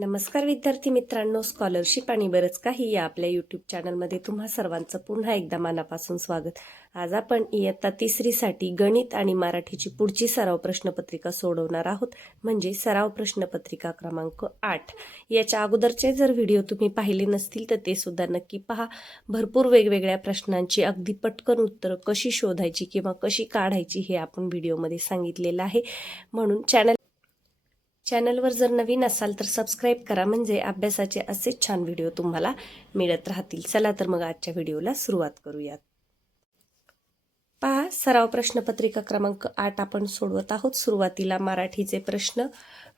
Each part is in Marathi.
नमस्कार विद्यार्थी मित्रांनो स्कॉलरशिप आणि बरंच काही या आपल्या यूट्यूब चॅनलमध्ये तुम्हा सर्वांचं पुन्हा एकदा मनापासून स्वागत. आज आपण इयत्ता तिसरीसाठी गणित आणि मराठीची पुढची सराव प्रश्नपत्रिका सोडवणार आहोत म्हणजे सराव प्रश्नपत्रिका क्रमांक आठ. याच्या अगोदरचे जर व्हिडिओ तुम्ही पाहिले नसतील तर ते सुद्धा नक्की पहा. भरपूर वेगवेगळ्या प्रश्नांची अगदी पटकन उत्तरं कशी शोधायची किंवा कशी काढायची हे आपण व्हिडिओमध्ये सांगितलेलं आहे. म्हणून चॅनल चॅनलवर जर नवीन असाल तर सबस्क्राईब करा म्हणजे अभ्यासाचे असेच छान व्हिडिओ तुम्हाला मिळत राहतील. चला तर मग आजच्या व्हिडिओला सुरुवात करूयात. पहा सराव प्रश्नपत्रिका क्रमांक आठ आपण सोडवत आहोत. सुरुवातीला मराठीचे प्रश्न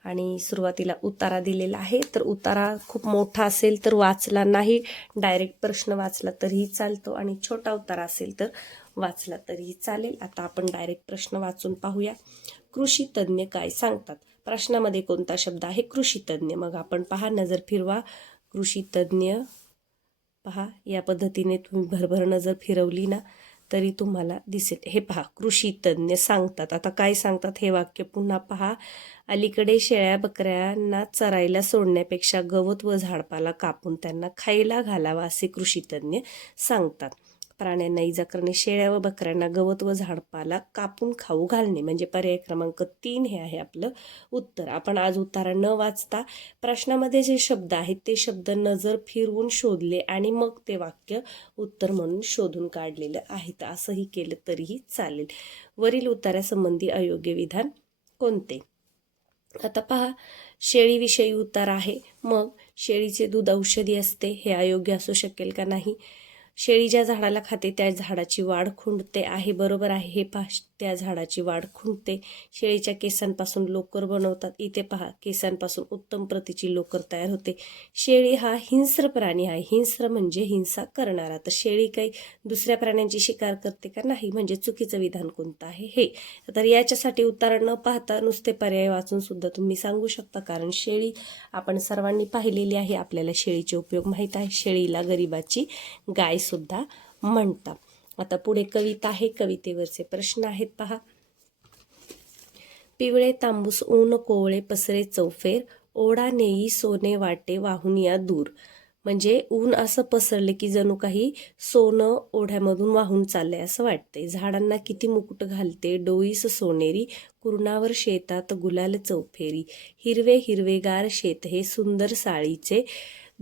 आणि सुरुवातीला उतारा दिलेला आहे. तर उतारा खूप मोठा असेल तर वाचला नाही. डायरेक्ट प्रश्न वाचला तरीही चालतो आणि छोटा उतारा असेल तर वाचला तरीही चालेल. आता आपण डायरेक्ट प्रश्न वाचून पाहूया. कृषी तज्ज्ञ काय सांगतात? प्रश्नामध्ये कोणता शब्द आहे कृषी तज्ज्ञ मग आपण पहा नजर फिरवा. कृषी तज्ज्ञ पहा या पद्धतीने तुम्ही भरभर नजर फिरवली ना तरी तुम्हाला दिसेल. हे पहा कृषी तज्ज्ञ सांगतात. आता काय सांगतात हे वाक्य पुन्हा पहा. अलीकडे शेळ्या बकऱ्यांना चरायला सोडण्यापेक्षा गवत व झाडपाला कापून त्यांना खायला घालावा असे कृषी तज्ज्ञ सांगतात. प्राण्यांना इजा करणे शेळ्या व बकऱ्यांना गवत व झाडपाला कापून खाऊ घालणे म्हणजे पर्याय क्रमांक तीन हे आहे आपलं उत्तर. आपण आज उतारा न वाचता प्रश्नामध्ये जे शब्द आहेत ते शब्द नजर फिरवून शोधले आणि मग ते वाक्य उत्तर म्हणून शोधून काढलेलं आहे तर असंही केलं तरीही चालेल. वरील उतारासंबंधी अयोग्य विधान कोणते? आता पहा शेळीविषयी उतार आहे. मग शेळीचे दूध औषधी असते हे अयोग्य असू शकेल का नाही? शेळी ज्या झाडाला खाते त्या झाडाची वाढ खुंडते आहे बरोबर आहे हे पाश त्या झाडाची वाढ खुंटते. शेळीच्या केसांपासून लोकर बनवतात. इथे पहा केसांपासून उत्तम प्रतीची लोकर तयार होते. शेळी हा हिंस्र प्राणी आहे. हिंस्र म्हणजे हिंसा करणारा. तर शेळी काही दुसऱ्या प्राण्यांची शिकार करते का नाही? म्हणजे चुकीचं विधान कोणतं आहे हे? तर याच्यासाठी उत्तर न पाहता नुसते पर्याय वाचून सुद्धा तुम्ही सांगू शकता. कारण शेळी आपण सर्वांनी पाहिलेली आहे. आपल्याला शेळीचे उपयोग माहीत आहे. शेळीला गरिबाची गाय सुद्धा म्हणतात. आता पुढे कविता आहे कवितेवरचे प्रश्न आहेत पहा. पिवळे तांबूस ऊन कोवळे पसरे चौफेर ओढा नेई सोने वाटे वाहून या दूर. म्हणजे ऊन असं पसरले की जणू काही सोनं ओढ्यामधून वाहून चाललंय असं वाटतंय. झाडांना किती मुकुट घालते डोईस सोनेरी कुरणावर शेतात गुलाल चौफेरी. हिरवे हिरवेगार शेत हे सुंदर साळीचे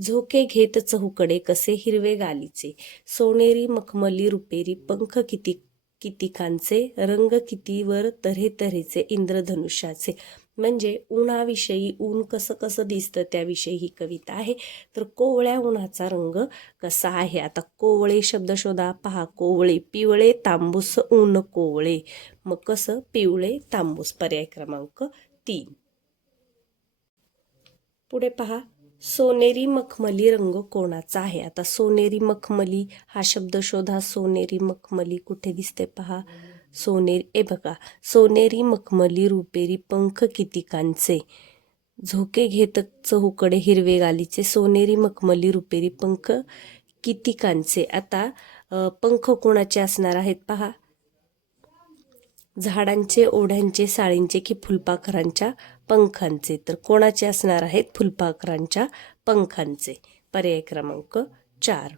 झोके घेत चहूकडे कसे हिरवे गालीचे? सोनेरी मखमली रुपेरी पंख किती कितिकांचे? रंग कितीवर तऱ्हे तऱ्हेचे इंद्रधनुष्याचे. म्हणजे उन्हाविषयी ऊन कसं कसं दिसतं त्याविषयी ही कविता आहे. तर कोवळ्या उन्हाचा रंग कसा आहे? आता कोवळे शब्द शोधा. पहा कोवळे पिवळे तांबूस ऊन कोवळे. मग कसं? पिवळे तांबूस. पर्याय क्रमांक तीन. पुढे पहा. सोनेरी मखमली रंग कोणाचा आहे? आता सोनेरी मखमली हा शब्द शोधा. सोनेरी मखमली कुठे दिसते पहा? सोनेरी ए बघा सोनेरी मखमली रुपेरी पंख कितिकांचे? झोके घेत चहूकडे हिरवे गालीचे. सोनेरी मखमली रुपेरी पंख कितिकांचे? आता पंख कोणाचे असणार आहेत पहा? झाडांचे ओढ्यांचे साळींचे की फुलपाखरांच्या? पंखांचे. तर कोणाचे असणार आहेत? फुलपाखरांच्या पंखांचे. पर्याय क्रमांक चार.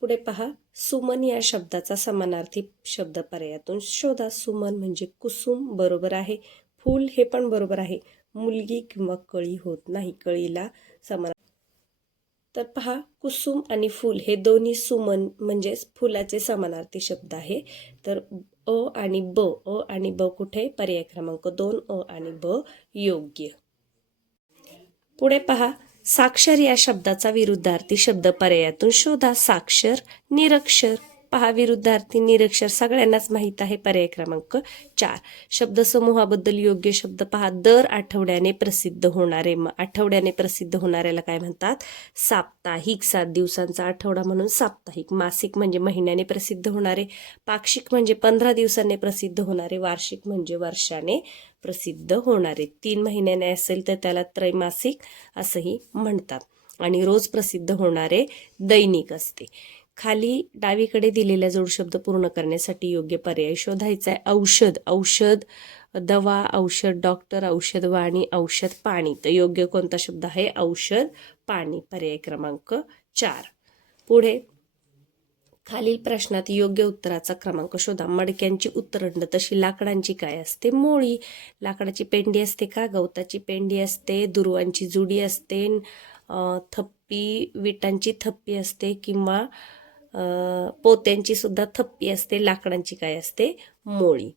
पुढे पहा. सुमन या शब्दाचा समानार्थी शब्द पर्यायातून शोधा. सुमन म्हणजे कुसुम बरोबर आहे. फूल हे पण बरोबर आहे. मुलगी किंवा कळी होत नाही. कळीला समान तर पहा. कुसुम आणि फूल हे दोन्ही सुमन म्हणजेच फुलाचे समानार्थी शब्द आहे. तर अ आणि ब अ आणि ब कुठे? पर्याय क्रमांक दोन अ आणि ब योग्य. पुढे पहा. साक्षर या शब्दाचा विरुद्धार्थी शब्द पर्यायातून शोधा. साक्षर निरक्षर. पहा विरुद्धार्थी निरक्षर सगळ्यांनाच माहीत आहे पर्याय क्रमांक चार. शब्दसमूहाबद्दल योग्य शब्द पहा. दर आठवड्याने प्रसिद्ध होणारे मग आठवड्याने प्रसिद्ध होणाऱ्याला काय म्हणतात? साप्ताहिक सात दिवसांचा आठवडा म्हणून साप्ताहिक. मासिक म्हणजे महिन्याने प्रसिद्ध होणारे पाक्षिक म्हणजे पंधरा दिवसांनी प्रसिद्ध होणारे वार्षिक म्हणजे वर्षाने प्रसिद्ध होणारे. तीन महिन्याने असेल तर त्याला त्रैमासिक असंही म्हणतात. आणि रोज प्रसिद्ध होणारे दैनिक असते. खाली डावीकडे दिलेला जोडशब्द पूर्ण करण्यासाठी योग्य पर्याय शोधायचा आहे औषध औषध दवा औषध डॉक्टर औषध वाणी औषध पाणी. तर योग्य कोणता शब्द आहे? औषध पाणी. पर्याय क्रमांक चार. पुढे खालील प्रश्नात योग्य उत्तराचा क्रमांक शोधा. मडक्यांची उत्तरंड तशी लाकडांची काय असते? मोळी. लाकडाची पेंडी असते का? गवताची पेंडी असते दुर्वांची जुडी असते थप्पी विटांची थप्पी असते किंवा पोत्यांची सुद्धा थप्पी असते लाकडांची काय असते? मोळी.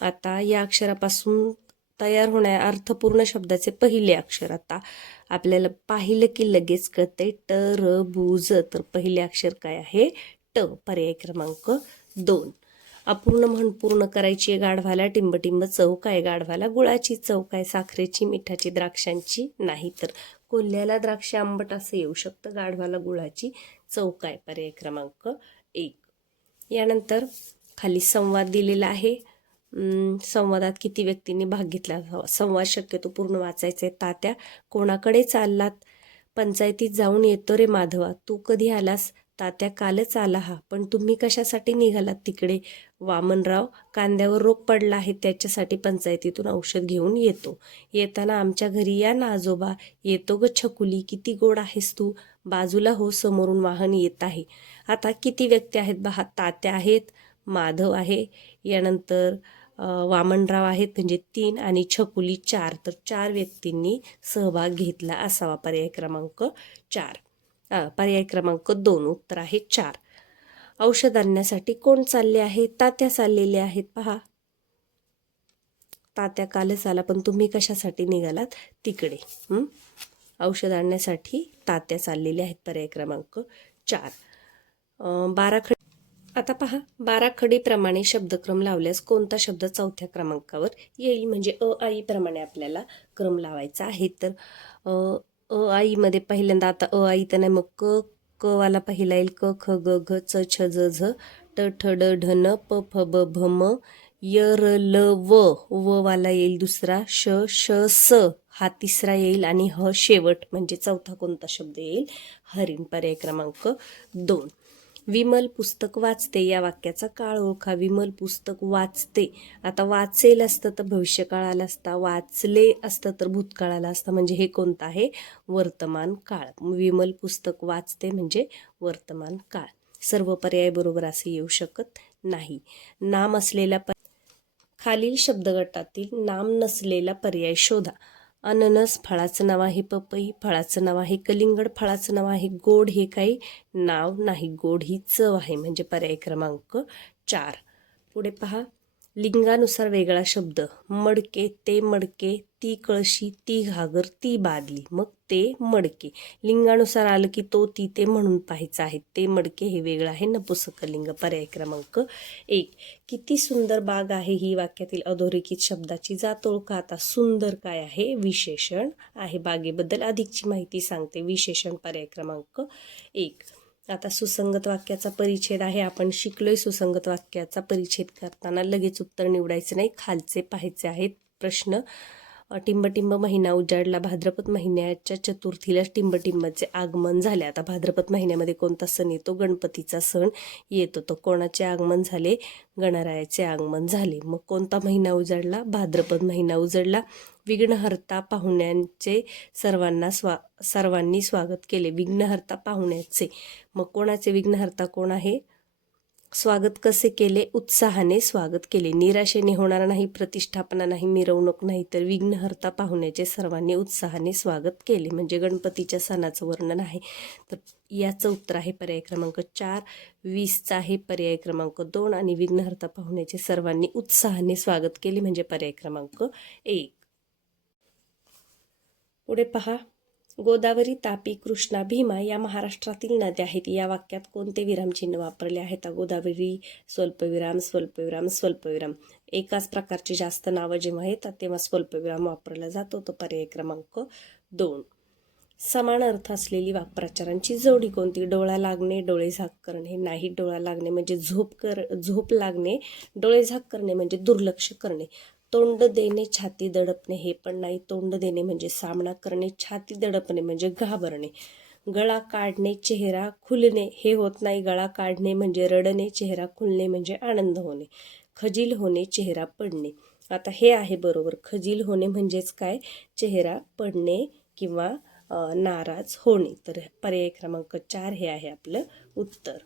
आता या अक्षरापासून तयार होण्या अर्थपूर्ण शब्दाचे पहिले अक्षर आता आपल्याला पाहिलं की लगेच कळतंय ट र बुज तर पहिले अक्षर काय आहे? ट. पर्याय क्रमांक दोन. अपूर्ण म्हण पूर्ण करायची आहे गाढवाला टिंबटिंब चव काय गाढवाला गुळाची चव काय साखरेची मिठाची द्राक्षांची नाही तर कोल्ह्याला द्राक्ष आंबट असं येऊ शकतं गाढवाला गुळाची चव काय पर्याय क्रमांक एक. यानंतर खाली संवाद दिलेला आहे. संवादात किती व्यक्तींनी भाग घेतला संवाद शक्यतो पूर्ण वाचायचे तात्या कोणाकडे चाललात? पंचायतीत जाऊन येतो रे माधवा तू कधी आलास? तात्या कालच आला हा. पण तुम्ही कशासाठी निघालात तिकडे? वामनराव कांद्यावर रोग पडला आहे त्याच्यासाठी पंचायतीतून औषध घेऊन येतो. येताना आमच्या घरी या ना आजोबा. येतो ग छकुली किती गोड आहेस तू. बाजूला हो समोरून वाहन येत आहे. आता किती व्यक्ती आहेत बा? तात्या आहेत माधव आहे यानंतर वामनराव आहेत म्हणजे तीन आणि छकुली चार. तर चार व्यक्तींनी सहभाग घेतला असावा. पर्याय क्रमांक चार. पर्याय क्रमांक दोन उत्तर आहे चार. औषध आणण्यासाठी कोण चालले आहे? तात्या चाललेले आहेत पहा. तात्या कालच आला पण तुम्ही कशासाठी निघालात? तिकडे. औषध आणण्यासाठी तात्या चाललेले आहेत पर्याय क्रमांक चार. बाराखडी बारा खडी आता पहा बारा खडीप्रमाणे शब्दक्रम लावल्यास कोणता शब्द चौथ्या क्रमांकावर येईल? म्हणजे अ आई प्रमाणे आपल्याला क्रम लावायचा आहे. तर अ, आईमध्ये पहिल्यांदा आता अ आई तर नाही मग क क वाला पहिला येईल. क ख ग घ च छ ज झ ट ठ ड ढ न प फ ब भ म य र ल व व वाला येईल दुसरा. श श स हा तिसरा येईल आणि ह शेवट म्हणजे चौथा कोणता शब्द येईल? हरिण पर्याय क्रमांक दोन. विमल पुस्तक वाचते या वाक्याचा काळ ओळखा. विमल पुस्तक वाचते. आता वाचेल असतं तर भविष्यकाळाला असता. वाचले असतं तर भूतकाळाला असतं. म्हणजे हे कोणतं आहे? वर्तमान काळ. विमल पुस्तक वाचते म्हणजे वर्तमान काळ. सर्व पर्याय बरोबर असे येऊ शकत नाही. नाम असलेला पर खालील शब्दगटातील नाम नसलेला पर्याय शोधा. अननस फळाचं नाव आहे पपई फळाचं नाव आहे कलिंगड फळाचं नाव आहे गोड हे काही नाव नाही. गोड ही चव आहे. म्हणजे पर्याय क्रमांक चार. पुढे पहा. लिंगानुसार वेगळा शब्द. मडके ते मडके ती कळशी ती घागर ती बादली. मग ते मडके. लिंगानुसार आलं की तो ती ते म्हणून पाहायचं आहे. ते मडके हे वेगळं आहे. नपुसकलिंग. पर्याय क्रमांक एक. किती सुंदर बाग आहे ही वाक्यातील अधोरेखित शब्दाची जात ओळखा आता सुंदर काय आहे? विशेषण आहे. बागेबद्दल अधिकची माहिती सांगते. विशेषण पर्याय क्रमांक एक. आता सुसंगत वाक्याचा परिच्छेद आहे. आपण शिकलोय सुसंगत वाक्याचा परिच्छेद करताना लगेच उत्तर निवडायचं नाही खालचे पाहायचे आहेत प्रश्न. टिंबटिंब महिना उजाडला भाद्रपद महिन्याच्या चतुर्थीला टिंबटिंबाचे आगमन झाले. आता भाद्रपद महिन्यामध्ये कोणता सण येतो? गणपतीचा सण येतो. तो कोणाचे आगमन झाले? गणरायाचे आगमन झाले. मग कोणता महिना उजाडला? भाद्रपद महिना उजाडला. विघ्नहर्ता पाहुण्यांचे सर्वांना स्वा सर्वांनी स्वागत केले. विघ्नहर्ता पाहुण्याचे. मग कोणाचे विघ्नहर्ता कोण आहे? स्वागत कसे केले? उत्साहाने स्वागत केले. निराशेने होणार नाही प्रतिष्ठापना नाही मिरवणूक नाही तर विघ्नहर्ता पाहुण्याचे सर्वांनी उत्साहाने स्वागत केले. म्हणजे गणपतीच्या सणाचं वर्णन आहे. तर याचं उत्तर आहे पर्याय क्रमांक चार वीसचा आहे पर्याय क्रमांक दोन आणि विघ्नहर्ता पाहुण्याचे सर्वांनी उत्साहाने स्वागत केले. म्हणजे पर्याय क्रमांक एक. पुढे पहा. गोदावरी तापी कृष्णा भीमा या महाराष्ट्रातील नद्या आहेत. या वाक्यात कोणते विरामचिन्ह वापरले आहेत? गोदावरी स्वल्पविराम स्वल्पविराम स्वल्पविराम. एकाच प्रकारची जास्त नावं जेव्हा येतात तेव्हा स्वल्पविराम वापरला जातो. तो पर्याय क्रमांक दोन. समान अर्थ असलेली वाक्प्रचारांची जोडी कोणती? डोळा लागणे डोळे झाक करणे. नाही डोळा लागणे म्हणजे झोप कर झोप लागणे डोळे झाक करणे म्हणजे दुर्लक्ष करणे. तोंड देणे छाती दडपणे हे पण नाही. तोंड देणे म्हणजे सामना करणे छाती दडपणे म्हणजे घाबरणे. गळा काढणे चेहरा खुलणे हे होत नाही. गळा काढणे म्हणजे रडणे चेहरा खुलणे म्हणजे आनंद होणे. खजील होणे चेहरा पडणे. आता हे आहे बरोबर. खजील होणे म्हणजेच काय? चेहरा पडणे किंवा नाराज होणे. तर पर्याय क्रमांक चार हे आहे आपलं उत्तर.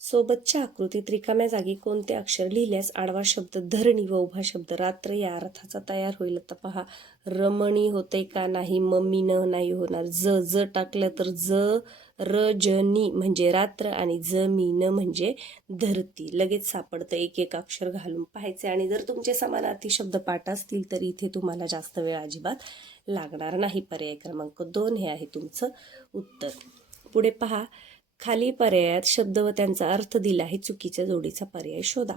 सोबतच्या आकृतीत रिकाम्या जागी कोणते अक्षर लिहिल्यास आडवा शब्द धरणी व उभा शब्द रात्र या अर्थाचा तयार होईल? तर पहा रमणी होते का नाही मम्मीनं नाही होणार. ज ज टाकलं तर ज र जनी म्हणजे रात्र आणि जमीन म्हणजे धरती. लगेच सापडतं एक एक अक्षर घालून पाहायचे आणि जर तुमचे समानार्थी शब्द पाठ असतील तर इथे तुम्हाला जास्त वेळ अजिबात लागणार नाही. पर्याय क्रमांक दोन हे आहे तुमचं उत्तर. पुढे पहा खाली पर्यायात शब्द व त्यांचा अर्थ दिला आहे. चुकीच्या जोडीचा पर्याय शोधा.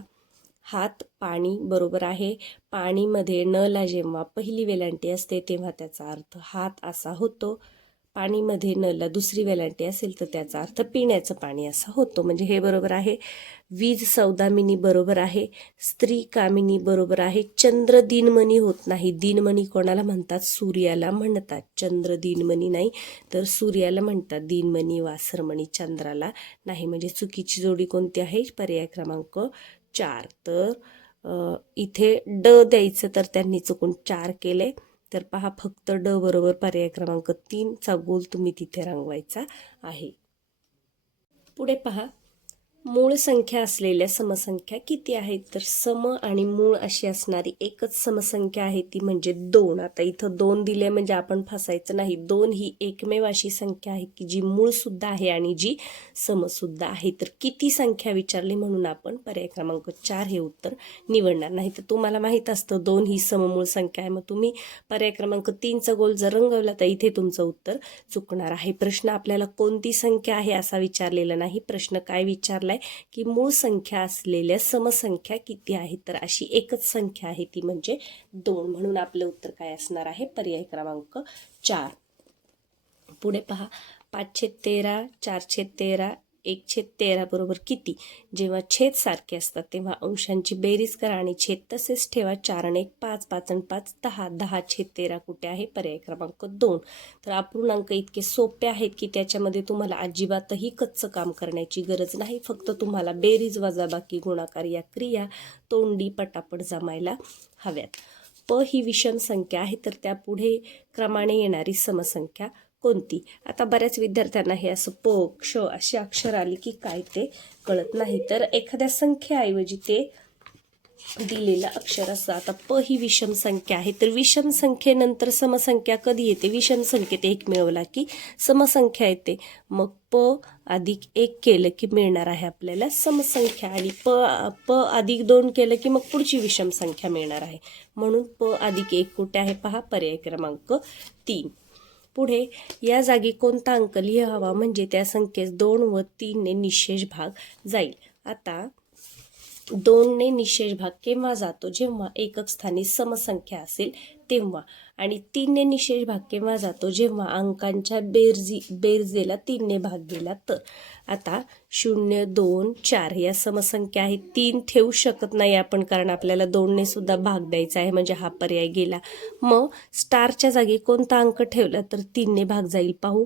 हात पाणी बरोबर आहे. पाणीमध्ये नला जेव्हा पहिली वेलांटी असते तेव्हा त्याचा अर्थ हात असा होतो. पाणीमध्ये नला दुसरी वेलांटी असेल तर त्याचा अर्थ पिण्याचं पाणी असा होतो. म्हणजे हे बरोबर आहे. वीज सौदामिनी बरोबर आहे. स्त्री कामिनी बरोबर आहे. चंद्र दिनमणी होत नाही. दिनमणी कोणाला म्हणतात? सूर्याला म्हणतात. चंद्र दिनमणी नाही तर सूर्याला म्हणतात. दिनमणी वासरमणी चंद्राला नाही. म्हणजे चुकीची जोडी कोणती आहे? पर्याय क्रमांक चार. तर इथे ड द्यायचं तर त्यांनी चुकून चार केले. तर पहा फक्त ड बरोबर पर्याय क्रमांक तीनचा गोल तुम्ही तिथे रंगवायचा आहे. पुढे पहा मूळ संख्या असलेल्या समसंख्या किती आहेत? तर सम आणि मूळ अशी असणारी एकच समसंख्या आहे ती म्हणजे दोन. आता इथं दोन दिले म्हणजे आपण फसायचं नाही. दोन ही एकमेव अशी संख्या आहे की जी मूळसुद्धा आहे आणि जी समसुद्धा आहे. तर किती संख्या विचारली म्हणून आपण पर्याय क्रमांक चार हे उत्तर निवडणार. नाही तर तुम्हाला माहीत असतं दोन ही सममूळ संख्या आहे. मग तुम्ही पर्याय क्रमांक तीनचा गोल जर रंगवला तर इथे तुमचं उत्तर चुकणार आहे. प्रश्न आपल्याला कोणती संख्या आहे असा विचारलेला नाही. प्रश्न काय आहे की मूळ संख्या असलेल्या समसंख्या किती आहेत तर अशी एकच संख्या आहे ती म्हणजे दोन. म्हणून आपलं उत्तर काय असणार आहे? पर्याय क्रमांक चार. पुढे पहा. पाचशे तेरा चारशे तेरा एकशे तेरा बरोबर किती? जेव्हा छेद सारखे असतात तेव्हा अंशांची बेरीज करा आणि छेद तसेच ठेवा. चार आणि एक पाच पाच आणि पाच दहा. दहा छेद तेरा कुठे आहे? पर्याय क्रमांक दोन. तर अपूर्णांक इतके सोपे आहेत की त्याच्यामध्ये तुम्हाला अजिबातही कच्चं काम करण्याची गरज नाही. फक्त तुम्हाला बेरीज वजाबाकी गुणाकार या क्रिया तोंडी पटापट जमायला हव्यात. प ही विषम संख्या आहे तर त्या पुढे क्रमाने येणारी समसंख्या. कोणती? आता बऱ्याच विद्यार्थ्यांना हे असं प क्ष अशी अक्षर आली की काय ते कळत नाही. तर एखाद्या संख्येऐवजी ते दिलेलं अक्षर असतं आता प ही विषम संख्या आहे. तर विषम संख्येनंतर समसंख्या कधी येते? विषम संख्येत एक मिळवला की समसंख्या येते. मग प अधिक एक केलं की मिळणार आहे आपल्याला समसंख्या आणि प प अधिक दोन केलं की मग पुढची विषम संख्या मिळणार आहे. म्हणून प अधिक एक कुठे आहे? पहा पर्याय क्रमांक तीन. पुढे या जागी कोणता अंक लिहावा म्हणजे त्या संख्येस दोन व तीनने निशेष भाग जाईल. आता दोनने निशेष भाग केव्हा जातो? जेव्हा एकक स्थानी समसंख्या असेल तेव्हा. आणि तीनने निशेष भाग केव्हा जातो जेव्हा अंकांच्या बेरजी बेरजेला तीनने भाग गेला तर. आता शून्य दोन चार या समसंख्या आहेत. तीन ठेवू शकत नाही आपण कारण आपल्याला दोनने सुद्धा भाग द्यायचा आहे. म्हणजे हा पर्याय गेला. मग स्टारच्या जागी कोणता अंक ठेवला तर तीनने भाग जाईल पाहू.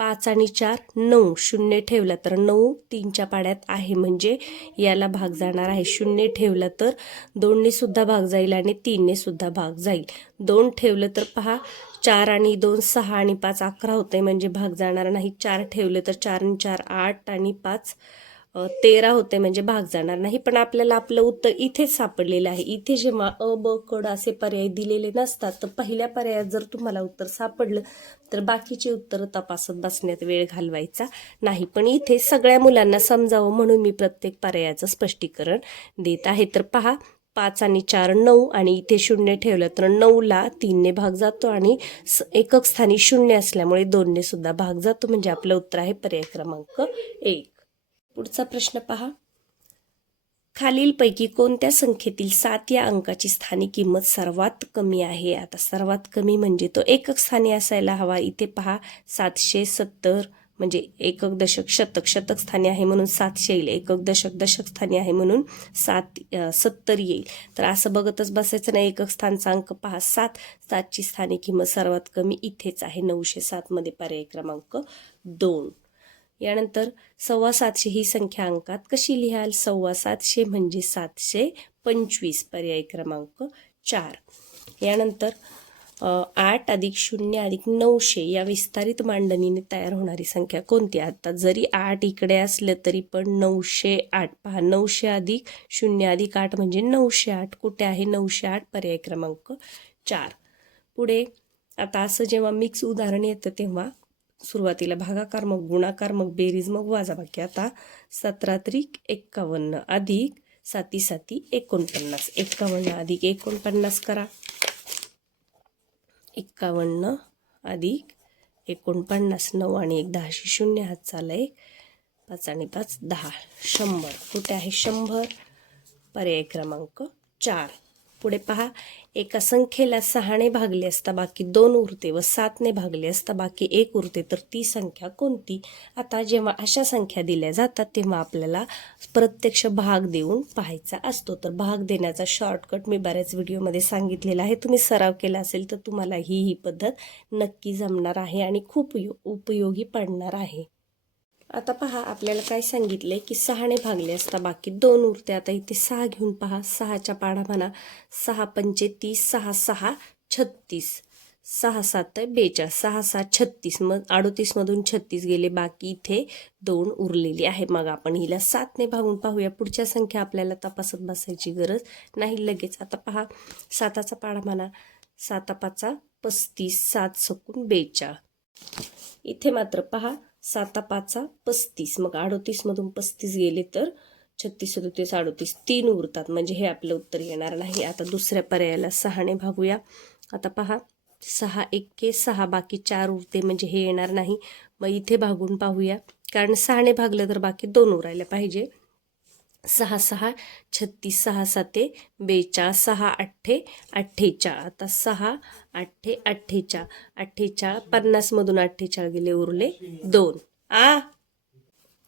पाच आणि चार नऊ शून्य ठेवला तर नऊ तीनच्या पाड्यात आहे म्हणजे याला भाग जाणार आहे. शून्य ठेवलं तर दोनने सुद्धा भाग जाईल आणि तीनने सुद्धा भाग जाईल. दोन ठेवलं तर पहा चार आणि दोन सहा आणि पाच अकरा होते म्हणजे भाग जाणार नाही. चार ठेवलं तर चार आणि चार आठ आणि पाच तेरा होते म्हणजे भाग जाणार नाही पण आपल्याला आपलं उत्तर इथेच सापडलेलं आहे. इथे जेव्हा अ ब कड असे पर्याय दिलेले नसतात तर पहिल्या पर्यायात जर तुम्हाला उत्तर सापडलं तर बाकीचे उत्तर तपासत बसण्यात वेळ घालवायचा नाही. पण इथे सगळ्या मुलांना समजावं म्हणून मी प्रत्येक पर्यायाचं स्पष्टीकरण देत आहे. तर पहा पाच आणि चार नऊ आणि इथे शून्य ठेवलं तर नऊला तीनने भाग जातो आणि स- एकक स्थानी शून्य असल्यामुळे दोनने सुद्धा भाग जातो. म्हणजे आपलं उत्तर आहे पर्याय क्रमांक एक. पुढचा प्रश्न पहा. खालीलपैकी कोणत्या संख्येतील सात या अंकाची स्थानिक किंमत सर्वात कमी आहे? आता सर्वात कमी म्हणजे तो एकक स्थानी असायला हवा. इथे पहा सातशे सत्तर म्हणजे एकक दशक शतक शतक स्थानी आहे म्हणून सातशे येईल. एकक दशक दशक स्थानी आहे म्हणून सात सत्तर येईल. तर असं बघतच बसायचं नाही. एकक स्थानचा अंक पहा. सात सातची स्थानिक किंमत सर्वात कमी इथेच आहे. नऊशे सातमध्ये पर्याय क्रमांक दोन. यानंतर सव्वा सातशे ही संख्या अंकात कशी लिहाल? सव्वा सातशे म्हणजे सातशे पंचवीस पर्याय क्रमांक चार. यानंतर आठ अधिक शून्य अधिक नऊशे या विस्तारित मांडणीने तयार होणारी संख्या कोणती? आता जरी आठ इकडे असलं तरी पण नऊशे आठ. पहा नऊशे अधिक शून्य अधिक आठ म्हणजे नऊशे आठ. कुठे आहे नऊशे आठ? पर्याय क्रमांक चार. पुढे आता असं जेव्हा मिक्स उदाहरण येतं तेव्हा सुरुवातीला भागाकार मग गुणाकार मग बेरीज मग वाजाबाकी. आता सतरा त्रिक एक्कावन्न अधिक साती साती एकोणपन्नास. एक्कावन्न अधिक एकोणपन्नास करा. एक्कावन्न अधिक एकोणपन्नास नऊ आणि एक दहाशे शून्य. हात चाला एक. पाच आणि पाच दहा. शंभर. कुठे आहे शंभर? पर्याय क्रमांक चार. पुढे पहा. एका संख्येला सहाने भागले असता बाकी दोन उरते व सातने भागले असता बाकी एक उरते. तर ती संख्या कोणती? आता जेव्हा अशा संख्या दिल्या जातात तेव्हा आपल्याला प्रत्यक्ष भाग देऊन पाहायचा असतो. तर भाग देण्याचा शॉर्टकट मी बऱ्याच व्हिडिओमध्ये सांगितलेला आहे. तुम्ही सराव केला असेल तर तुम्हाला ही ही पद्धत नक्की जमणार आहे आणि खूप यो- उपयोगी पडणार आहे. आता पहा आपल्याला काय सांगितलं आहे की सहाने भागले असता बाकी दोन उरते. आता इथे सहा घेऊन पहा. सहाच्या पाढा म्हणा. सहा पंचे तीस सहा सहा छत्तीस. सहा सात आहे बेचाळीस. सहा सात छत्तीस. मग अडोतीसमधून छत्तीस गेले. बाकी इथे दोन उरलेली आहे. मग आपण हिला सातने भागून पाहूया. पुढच्या संख्या आपल्याला तपासत बसायची गरज नाही. लगेच आता पहा. साताचा पाढा म्हणा. सातापाचा पस्तीस सात सकून बेचाळ. इथे मात्र पहा. साता पाचा पस्तीस मग अडोतीसमधून पस्तीस गेले तर छत्तीस सदोतीस अडोतीस तीन उरतात. म्हणजे हे आपलं उत्तर येणार नाही. आता दुसऱ्या पर्यायाला सहाने भागूया. आता पहा सहा एक्के सहा बाकी चार उरते म्हणजे हे येणार नाही. मग इथे भागून पाहूया. कारण सहाने भागलं तर बाकी दोन उरायला पाहिजे. सहा सहा छत्तीस सहा साते बेचाळ सहा अठ्ठे अठ्ठेचाळ आता सहा अठ्ठे अठ्ठेचाळ अठ्ठेचाळ पन्नासमधून अठ्ठेचाळ गेले उरले दोन. आ!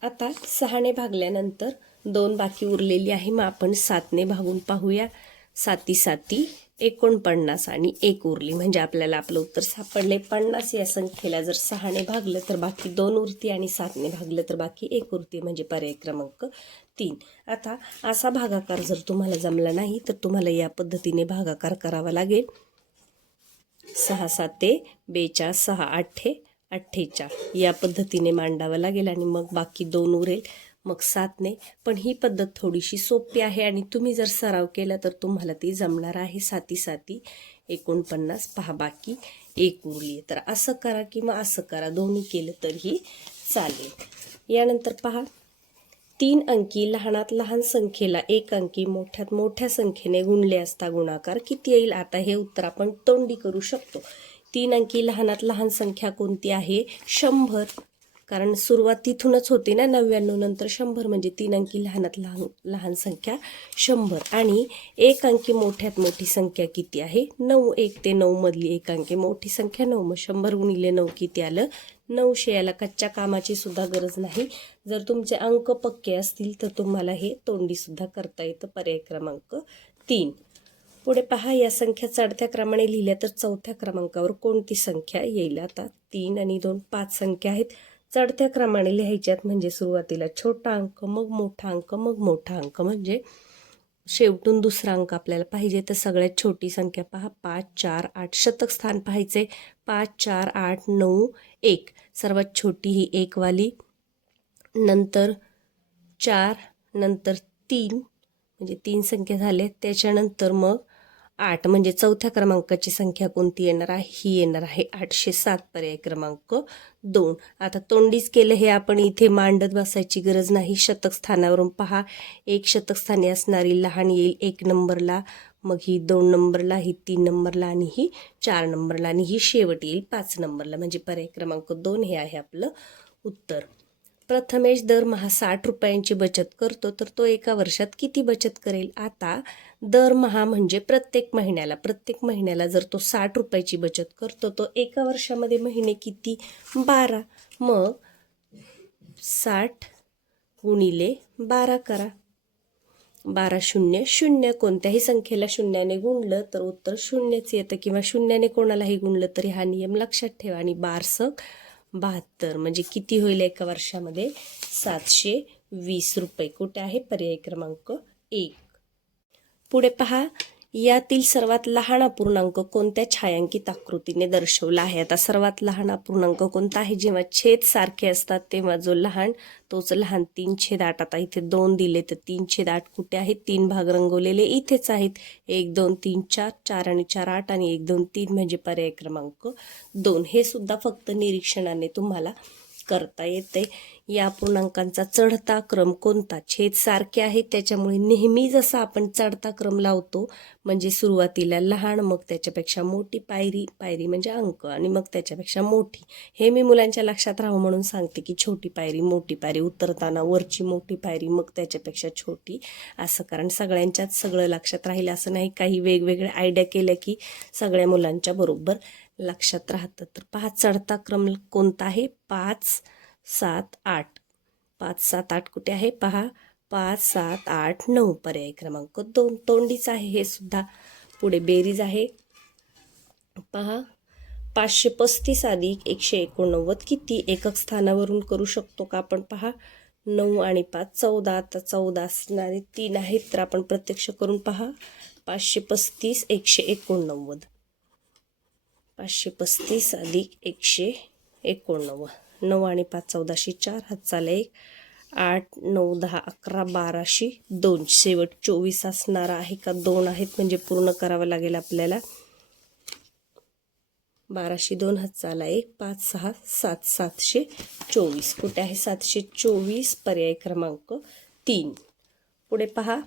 आता सहाने भागल्यानंतर दोन बाकी उरलेली आहे मग आपण सातने भागून पाहूया. साती साती एकोणपन्नास आणि एक उरली. म्हणजे आपल्याला आपलं उत्तर सापडले. पन्नास या संख्येला जर सहाने भागलं तर बाकी दोन उरती आणि सातने भागलं तर बाकी एक उरती. म्हणजे पर्याय क्रमांक तीन. आता असा भागाकार जर तुम्हाला जमला नाही तर तुम्हाला या पद्धतीने भागाकार करावा लागेल. सहा साते बेचार सहा आठे अठ्ठेचाळ. या पद्धतीने मांडावं लागेल आणि मग बाकी दोन उरेल मग सातने. पण ही पद्धत थोडीशी सोपी आहे आणि तुम्ही जर सराव केला तर तुम्हाला ती जमणार आहे. साती साती एकोणपन्नास पहा बाकी एक उरली आहे. तर असं करा किंवा असं करा दोन्ही केलं तरीही चालेल. यानंतर पहा तीन अंकी लहानात लहान संख्येला एक अंकी मोठ्यात मोठ्या संख्येने गुणले असता गुणाकार किती येईल? आता हे उत्तर आपण तोंडी करू शकतो. तीन अंकी लहानात लहान संख्या कोणती आहे? शंभर. कारण सुरुवात तिथूनच होते ना नव्याण्णव नंतर शंभर म्हणजे तीन अंकी लहानात लहान लहान संख्या शंभर. आणि एक अंकी मोठ्यात मोठी संख्या किती आहे? नऊ एक ते नऊ मधली एक अंकी मोठी संख्या नऊ. मग शंभर गुणिले नऊ किती आलं? नऊशे. याला कच्च्या कामाची सुद्धा गरज नाही. जर तुमचे अंक पक्के असतील तर तुम्हाला हे तोंडीसुद्धा करता येतं. पर्याय क्रमांक तीन. पुढे पहा या संख्या चढत्या क्रमाने लिहिल्या तर चौथ्या क्रमांकावर कोणती संख्या येईल? आता तीन आणि दोन पाच संख्या आहेत. चढत्या क्रमाने लिहायच्यात म्हणजे सुरुवातीला छोटा अंक मग मोठा अंक मग मोठा अंक. म्हणजे शेवटून दुसरा अंक आपल्याला पाहिजे. तर सगळ्यात छोटी संख्या पहा. पाच चार आठ. शतक स्थान पाहायचे. पाच चार आठ नऊ एक. सर्वात छोटी ही एकवाली. नंतर चार नंतर तीन. म्हणजे तीन संख्या झाले त्याच्यानंतर मग आठ म्हणजे चौथ्या क्रमांकाची संख्या कोणती येणार आहे? ही येणार आहे आठशे सात पर्याय क्रमांक दोन. आता तोंडीच केलं हे आपण इथे मांडत बसायची गरज नाही. शतक स्थानावरून पहा. एक शतक स्थानी असणारी लहान येईल एक नंबरला. मग ही दोन नंबरला ही तीन नंबरला आणि ही चार नंबरला आणि ही शेवट येईल पाच नंबरला. म्हणजे पर्याय क्रमांक दोन हे आहे आपलं उत्तर. प्रथमेश दरमहा साठ रुपयांची बचत करतो तर तो एका वर्षात किती बचत करेल? आता दरमहा म्हणजे प्रत्येक महिन्याला. प्रत्येक महिन्याला जर तो साठ रुपयाची बचत करतो तो एका वर्षामध्ये महिने किती? बारा. मग साठ गुणिले बारा करा. बारा शून्य. शून्य कोणत्याही संख्येला शून्याने गुणलं तर उत्तर शून्यच येतं. किंवा शून्याने कोणालाही गुणलं तरी हा नियम लक्षात ठेवा. आणि बारसक बहात्तर. म्हणजे किती होईल एका वर्षामध्ये? सातशे वीस रुपये. कुठे आहे? पर्याय क्रमांक एक. पुढे पहा. यातील सर्वात लहान अपूर्णांक कोणत्या छायांकित आकृतीने दर्शवला आहे? आता सर्वात लहान अपूर्णांक कोणता आहे? जेव्हा छेद सारखे असतात तेव्हा जो लहान तोच लहान. तीन छेद आठ. आता इथे दोन दिले तर तीन छेद आठ कुठे आहेत? तीन भाग रंगवलेले इथेच आहेत. एक दोन तीन चार. चार आणि चार आठ आणि एक दोन तीन म्हणजे पर्याय क्रमांक दोन. हे सुद्धा फक्त निरीक्षणाने तुम्हाला करता येते. या पूर्णांकांचा चढता क्रम कोणता? छेद सारखे आहेत त्याच्यामुळे नेहमी जसा आपण चढता क्रम लावतो म्हणजे सुरुवातीला लहान मग त्याच्यापेक्षा मोठी पायरी पायरी म्हणजे अंक आणि मग त्याच्यापेक्षा मोठी. हे मी मुलांच्या लक्षात राहावं म्हणून सांगते की छोटी पायरी मोठी पायरी उतरताना वरची मोठी पायरी मग त्याच्यापेक्षा छोटी. असं कारण सगळ्यांच्याच सगळं लक्षात राहील असं नाही. काही वेगवेगळ्या आयडिया केल्या की सगळ्या मुलांच्या बरोबर लक्षात राहतं तर पाच चढता क्रम कोणता आहे? पाच सात आठ. पाच सात आठ कुठे आहे? पहा. पाच सात आठ नऊ पर्याय क्रमांक दोन. तोंडीच आहे हे सुद्धा. पुढे बेरीज आहे. पहा. पाचशे पस्तीस अधिक एकशे एकोणनव्वद किती? एकक स्थानावरून करू शकतो का आपण? पहा. नऊ आणि पाच चौदा. आता चौदा असणारे तीन आहेत तर आपण प्रत्यक्ष करून पहा. पाचशे पस्तीस एकशे एकोणनव्वद. पाचशे पस्तीस अधिक एकशे एकोणनव्वद. नऊ आणि पाच चौदाशे चार हातचाला एक. आठ नऊ दहा अकरा बाराशे दोन. शेवट चोवीस असणारा आहे का? दोन आहेत म्हणजे पूर्ण करावं लागेल आपल्याला. बाराशे दोन हातचाला एक. पाच सहा सात सातशे चोवीस. कुठे आहे सातशे चोवीस? पर्याय क्रमांक तीन. पुढे पहा.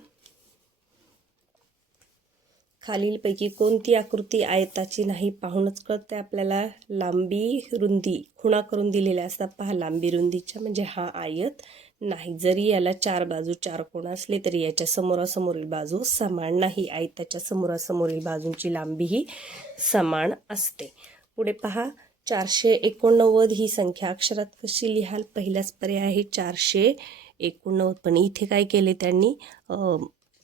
खालीलपैकी कोणती आकृती आयताची नाही पाहूनच कळते आपल्याला लांबी रुंदी खुणा करून दिलेल्या असतात. पहा लांबी रुंदीच्या म्हणजे हा आयत नाही. जरी याला चार बाजू चार कोण असले तरी याच्या समोरासमोरील बाजू समान नाही. आयताच्या समोरासमोरील बाजूंची लांबी ही समान असते. पुढे पहा चारशे एकोणनव्वद ही संख्या अक्षरात कशी लिहाल? पहिलाच पर्याय आहे चारशे एकोणनव्वद. पण इथे काय केले त्यांनी?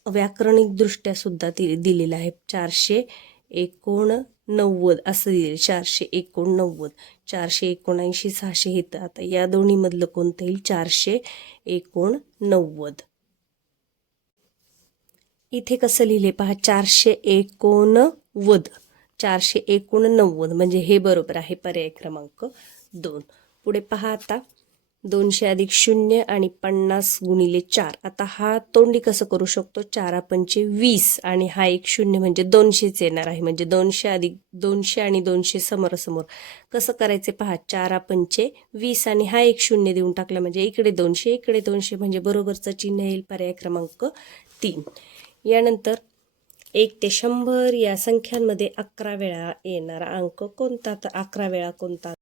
व्याकरणिकदृष्ट्यासुद्धा व्याकरणिकदृष्ट्या सुद्धा ती दिलेलं आहे. चारशे एकोणनव्वद असं दिले चारशे एकोणनव्वद चारशे एकोणऐंशी सहाशे हे तर आता या दोन्हीमधलं कोणतं येईल? चारशे एकोणनव्वद. इथे कसं लिहिले पहा? चारशे एकोणवद चारशे एकोणनव्वद म्हणजे हे बरोबर आहे पर्याय क्रमांक दोन. पुढे पहा आता. दोनशे अधिक शून्य आणि पन्नास गुणिले चार. आता हा तोंडी कसं करू शकतो? चारा पंचे वीस आणि हा एक शून्य म्हणजे दोनशेच येणार आहे. म्हणजे दोनशे अधिक दोनशे आणि दोनशे समोरासमोर. कसं करायचे पहा? चारा पंचे वीस आणि हा एक शून्य देऊन टाकला म्हणजे इकडे दोनशे इकडे दोनशे म्हणजे बरोबरचं चिन्ह येईल पर्याय क्रमांक तीन. यानंतर एक ते शंभर या संख्यांमध्ये अकरा वेळा येणारा अंक कोणता? तर अकरा वेळा कोणता?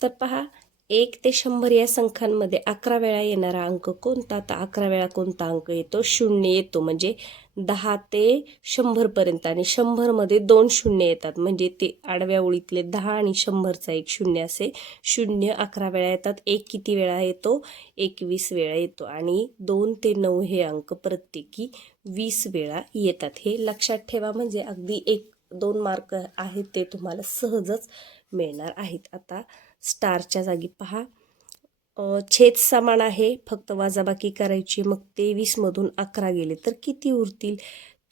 तर पहा एक ते शंभर या संख्यांमध्ये अकरा वेळा येणारा अंक कोणता? तर अकरा वेळा कोणता अंक येतो? शून्य येतो. म्हणजे दहा ते शंभरपर्यंत आणि शंभरमध्ये दोन शून्य येतात. म्हणजे ते आडव्या ओळीतले दहा आणि शंभरचा एक शून्य असे शून्य अकरा वेळा येतात. एक किती वेळा येतो? एकवीस वेळा येतो. आणि दोन ते नऊ हे अंक प्रत्येकी वीस वेळा येतात. हे लक्षात ठेवा. म्हणजे अगदी एक दोन मार्क आहेत ते तुम्हाला सहजच मिळणार आहेत. आता स्टारच्या जागी पहा. छेद समान आहे. फक्त वाजाबाकी करायची. मग तेवीसमधून अकरा गेले तर किती उरतील?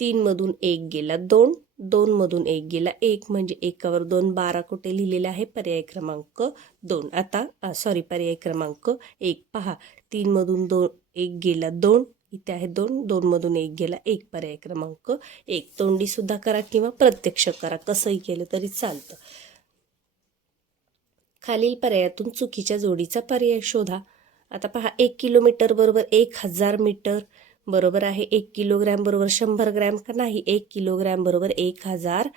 तीनमधून एक गेला दोन. दोनमधून एक गेला एक. म्हणजे एकावर दोन. बारा कुठे लिहिलेले आहे? पर्याय क्रमांक दोन. आता सॉरी पर्याय क्रमांक एक. पहा. तीनमधून दोन एक गेला दोन. इथे आहे दोन. दोनमधून एक गेला एक. पर्याय क्रमांक एक. तोंडीसुद्धा करा किंवा प्रत्यक्ष करा. कसंही केलं तरी चालतं. खालील पर्यायातून चुकीच्या जोडीचा पर्याय शोधा. आता पहा एक किलोमीटर बरोबर एक हजार मीटर बरोबर आहे. एक किलोग्रॅम बरोबर शंभर ग्रॅम का नाही? एक किलोग्रॅम बरोबर एक हजार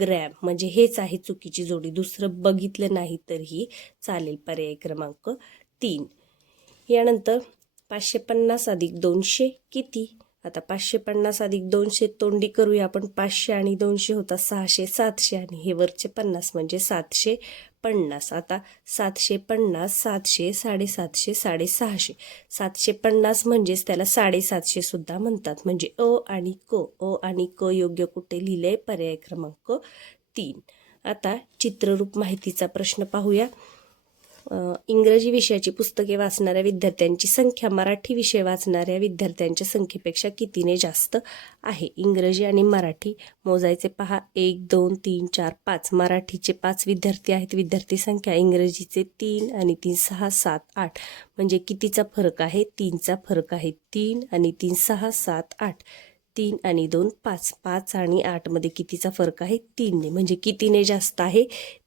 ग्रॅम. म्हणजे हेच आहे चुकीची जोडी. दुसरं बघितलं नाही तरीही चालेल पर्याय क्रमांक तीन. यानंतर पाचशे पन्नास अधिक दोनशे किती? आता पाचशे पन्नास अधिक दोनशे तोंडी करूया आपण. पाचशे आणि दोनशे होता सहाशे सातशे आणि हे वरचे पन्नास म्हणजे सातशे पन्नास. आता सातशे पन्नास सातशे साडेसातशे साडेसहाशे. सातशे पन्नास म्हणजेच त्याला साडेसातशे सुद्धा म्हणतात. म्हणजे अ आणि क. अ आणि क योग्य कुठे लिहिलंय? पर्याय क्रमांक तीन. आता चित्ररूप माहितीचा प्रश्न पाहूया. इंग्रजी विषयाची पुस्तके वाचणाऱ्या विद्यार्थ्यांची संख्या मराठी विषय वाचणाऱ्या विद्यार्थ्यांच्या संख्येपेक्षा कितीने जास्त आहे? इंग्रजी आणि मराठी मोजायचे पहा. एक दोन तीन चार पाच. मराठीचे पाच विद्यार्थी आहेत. विद्यार्थी संख्या इंग्रजीचे तीन आणि तीन सहा सात आठ. म्हणजे कितीचा फरक आहे? तीनचा फरक आहे तीन आणि तीन सहा सात आठ. तीन आणि दोन पाच. पाच आणि आठमध्ये कितीचा फरक आहे? तीनने. म्हणजे कितीने जास्त आहे?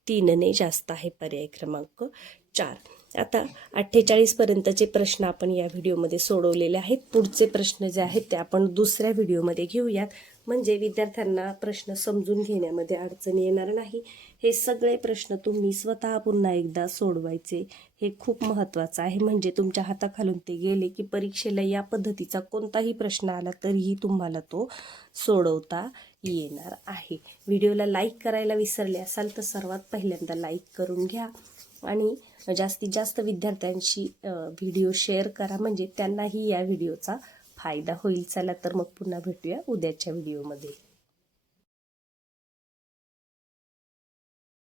तीनने जास्त आहे पर्याय क्रमांक चार. आता अठ्ठेचाळीसपर्यंतचे प्रश्न आपण या व्हिडिओमध्ये सोडवलेले आहेत. पुढचे प्रश्न जे आहेत ते आपण दुसऱ्या व्हिडिओमध्ये घेऊयात. म्हणजे विद्यार्थ्यांना प्रश्न समजून घेण्यामध्ये अडचण येणार नाही. हे सगळे प्रश्न तुम्ही स्वतः पुन्हा एकदा सोडवायचे हे खूप महत्त्वाचं आहे. म्हणजे तुमच्या हाताखालून ते गेले की परीक्षेला या पद्धतीचा कोणताही प्रश्न आला तरीही तुम्हाला तो सोडवता येणार आहे. व्हिडिओला लाईक करायला विसरले असाल तर सर्वात पहिल्यांदा लाईक करून घ्या. आणि म्हणजे जास्तीत जास्त विद्यार्थ्यांशी व्हिडिओ शेअर करा. म्हणजे त्यांनाही या व्हिडिओचा फायदा होईल. चला तर मग पुन्हा भेटूया उद्याच्या व्हिडिओमध्ये.